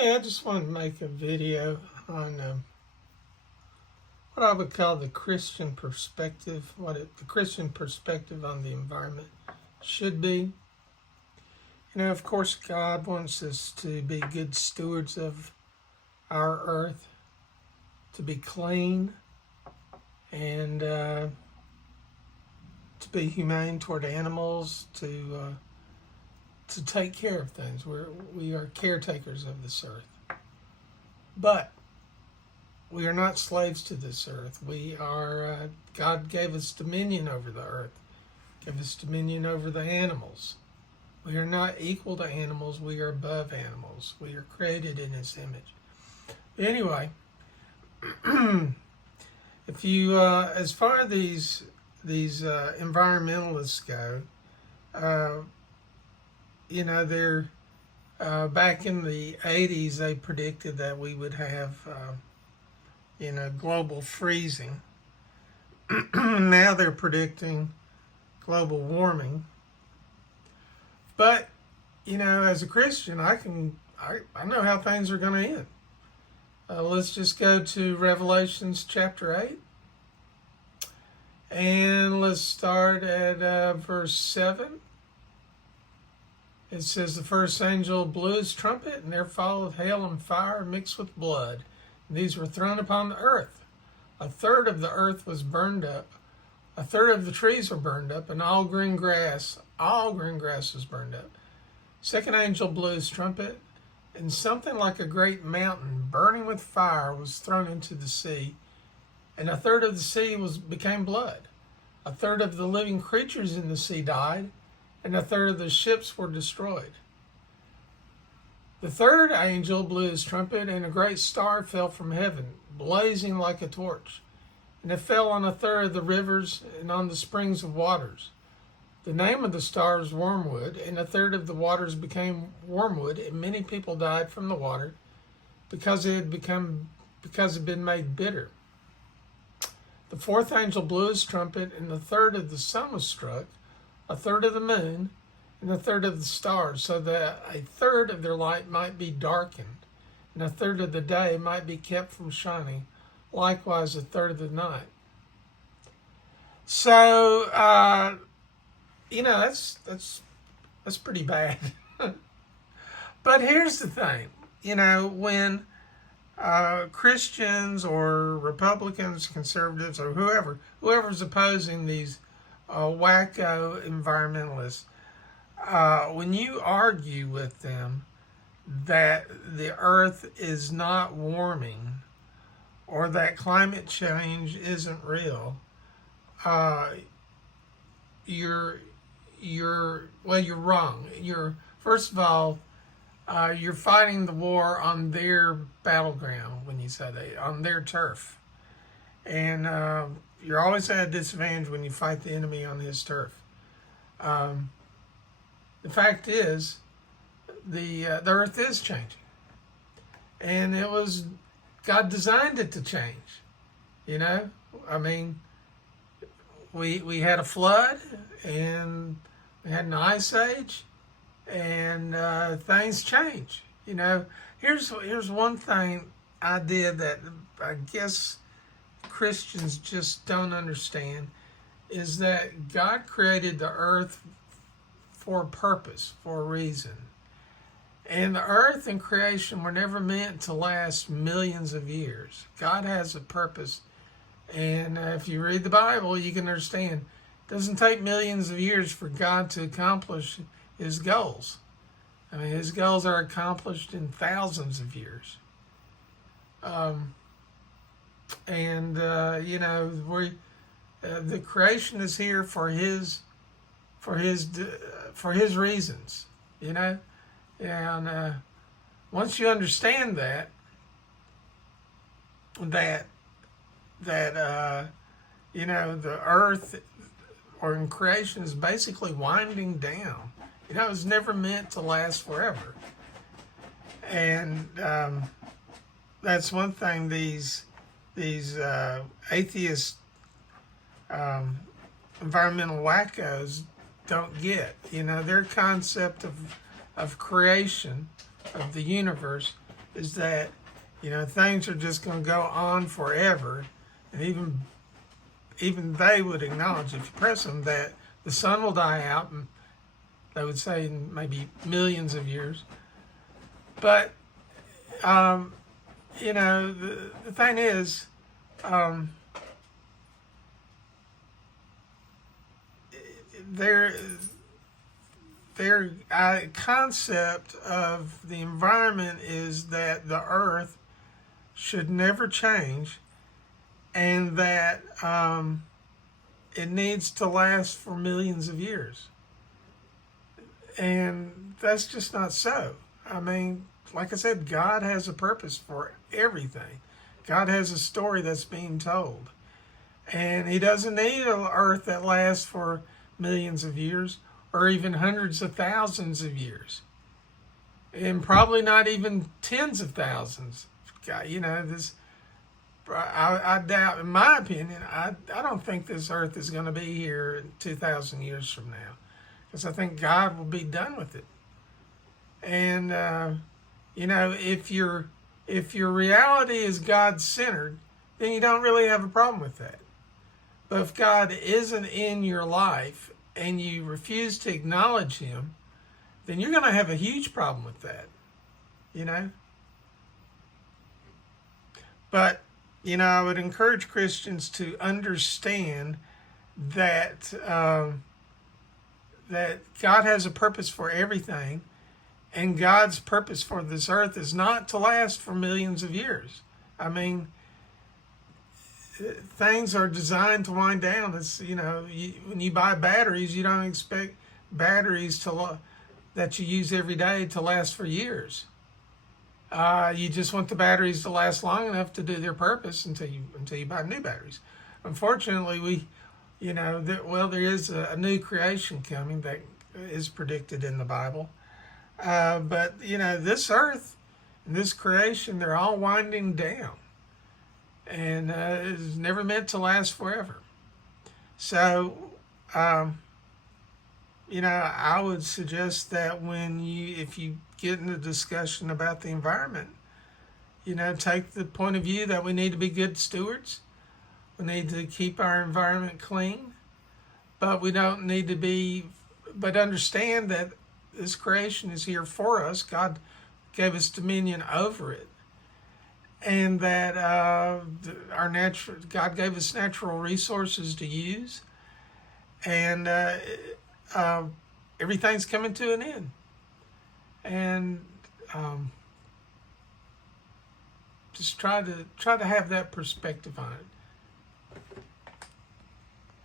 Hey, I just wanted to make a video on what I would call the Christian perspective, the Christian perspective on the environment should be. Of course, God wants us to be good stewards of our earth, to be clean, and to be humane toward animals, to take care of things. We are caretakers of this earth. But we are not slaves to this earth. God gave us dominion over the earth, gave us dominion over the animals. We are not equal to animals. We are above animals. We are created in His image. But anyway, if you, as far as these environmentalists go, they're back in the 80s, they predicted that we would have, global freezing. Now they're predicting global warming. But, as a Christian, I know how things are going to end. Let's just go to Revelations chapter 8. And let's start at verse 7. It says, the first angel blew his trumpet, and there followed hail and fire mixed with blood. And these were thrown upon the earth. A third of the earth was burned up. A third of the trees were burned up, and all green grass was burned up. Second angel blew his trumpet, and something like a great mountain burning with fire was thrown into the sea. And a third of the sea became blood. A third of the living creatures in the sea died, and a third of the ships were destroyed. The third angel blew his trumpet, and a great star fell from heaven, blazing like a torch. And it fell on a third of the rivers and on the springs of waters. The name of the star was Wormwood, and a third of the waters became wormwood, and many people died from the water because it had been made bitter. The fourth angel blew his trumpet, and a third of the sun was struck, a third of the moon, and a third of the stars, so that a third of their light might be darkened, and a third of the day might be kept from shining, likewise a third of the night. So, that's pretty bad. But here's the thing, when Christians or Republicans, conservatives, or whoever's opposing these wacko environmentalists, when you argue with them that the earth is not warming or that climate change isn't real, you're wrong. First of all, you're fighting the war on their battleground when you say that, on their turf. And you're always at a disadvantage when you fight the enemy on his turf. The fact is, the earth is changing. And God designed it to change. We had a flood, and we had an ice age, and things change. Here's one thing I did that I guess Christians just don't understand, is that God created the earth for a purpose, for a reason. And the earth and creation were never meant to last millions of years. God has a purpose. And if you read the Bible, you can understand it doesn't take millions of years for God to accomplish His goals. His goals are accomplished in thousands of years. The creation is here for His reasons. And once you understand that the earth or in creation is basically winding down. It was never meant to last forever. And that's one thing these atheist environmental wackos don't get. Their concept of creation, of the universe, is that, things are just going to go on forever, and even they would acknowledge, if you press them, that the sun will die out, and they would say in maybe millions of years. But the thing is, their concept of the environment is that the earth should never change, and that it needs to last for millions of years. And that's just not so. I mean, like I said, God has a purpose for everything. God has a story that's being told. And he doesn't need an earth that lasts for millions of years or even hundreds of thousands of years. And probably not even tens of thousands. I doubt, in my opinion, I don't think this earth is going to be here 2,000 years from now. Because I think God will be done with it. And, if your reality is God-centered, then you don't really have a problem with that. But if God isn't in your life and you refuse to acknowledge him, then you're going to have a huge problem with that, But, I would encourage Christians to understand that that God has a purpose for everything, and God's purpose for this earth is not to last for millions of years. I mean, things are designed to wind down. It's, when you buy batteries, you don't expect batteries that you use every day to last for years. You just want the batteries to last long enough to do their purpose until you buy new batteries. Unfortunately, there is a new creation coming that is predicted in the Bible. But this earth and this creation, they're all winding down. And it's never meant to last forever. So, I would suggest that if you get in a discussion about the environment, take the point of view that we need to be good stewards. We need to keep our environment clean, but we don't need to but understand that this creation is here for us. God gave us dominion over it. And that God gave us natural resources to use, and everything's coming to an end. And just try to have that perspective on it.